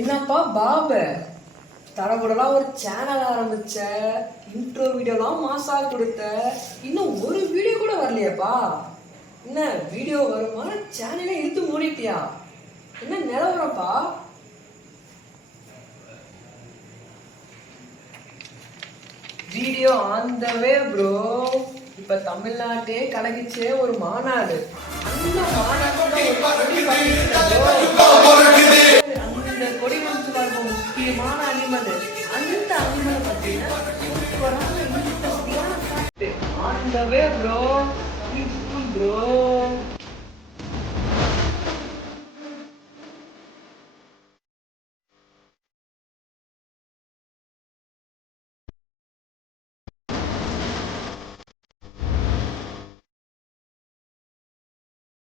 என்னப்பா பாபு தரக்கூடலாம் ஒரு சேனல் ஆரம்பிச்ச, இன்ட்ரோ வீடியோலாம் மாசா கொடுத்த, இன்னும் ஒரு வீடியோ கூட வரலையேப்பா. என்ன வீடியோ வருமா, சேனலே இழுத்து மூடிட்டியா? என்ன நிலவரப்பா? Video on the way bro. இப்ப தமிழ்நாட்டே கலகிச்சே ஒரு மாநாடு. அந்த கொடி மரத்துல முக்கியமான அனிமல். அந்த அனிமலை பத்தின சூப்பரான on the way bro. Bro